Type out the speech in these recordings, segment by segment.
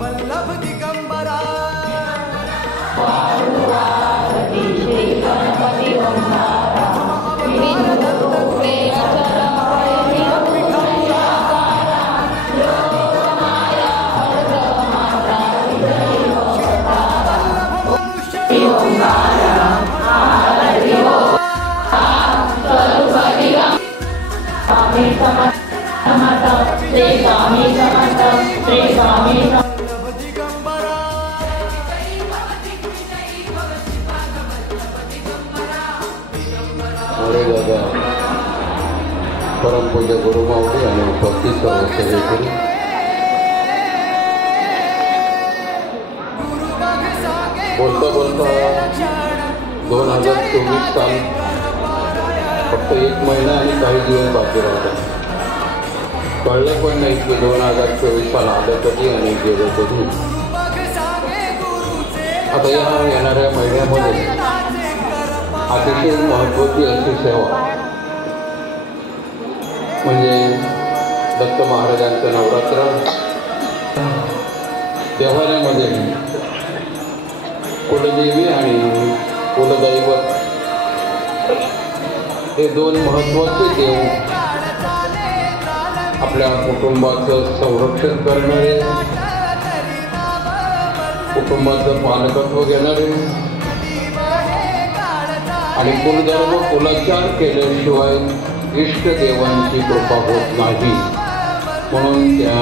वल्लभ दिगंबरा श्री गणपती ओंकारा विविध रूपे अरे दादा परमपूज्य गुरुमाऊली आणि उपस्थित सर्व बोलता बोलता 2024 साल फक्त 1 महिना आणि काही दिवस बाकी राहतात. कळलं पण नाही की 2024 साल आलं कधी आणि गेलं कधी. आता या येणाऱ्या महिन्यामध्ये अतिशय महत्त्वाची अशी सेवा म्हणजे दत्त महाराजांचं नवरात्र. देवालयामध्ये कुलदेवी आणि कुलदैवत हे 2 महत्त्वाचे देव आपल्या कुटुंबाचं संरक्षण करणारे, कुटुंबाचं पालकत्व घेणारे आणि कुलधर्म कुलाचार केल्याशिवाय इष्टदेवांची कृपा होत नाही. म्हणून त्या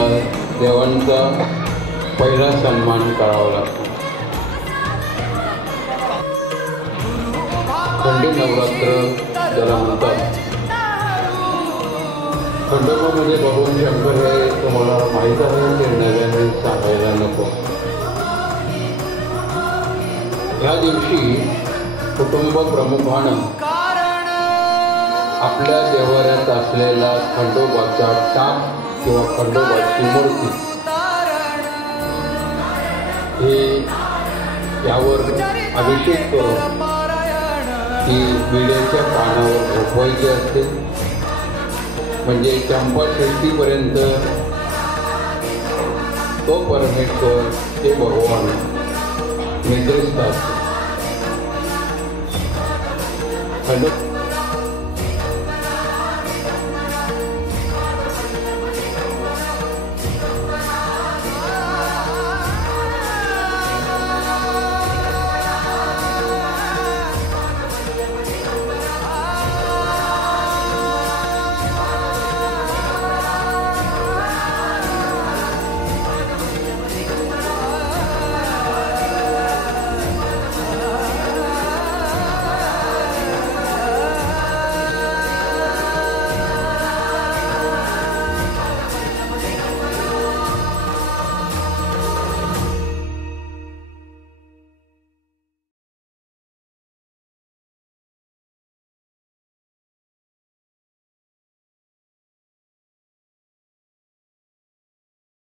देवांचा पहिला सन्मान करावा लागतो. खंडी नवरात्र ज्याला म्हणतात. खंडोबामध्ये भगवान शंकर हे तुम्हाला माहीत आहे ते नव्याने सांगायला नको. या दिवशी कुटुंब प्रमुखानं आपल्या देवाऱ्यात असलेला खंडोबाचा टाक किंवा खंडोबाची मूर्ती हे यावर अभिषेक करून ती विड्याच्या कानावर झोपवायची असते. म्हणजे चंपाषष्ठीपर्यंत तो परमेश्वर ते भगवान निद्रिस्त असतो.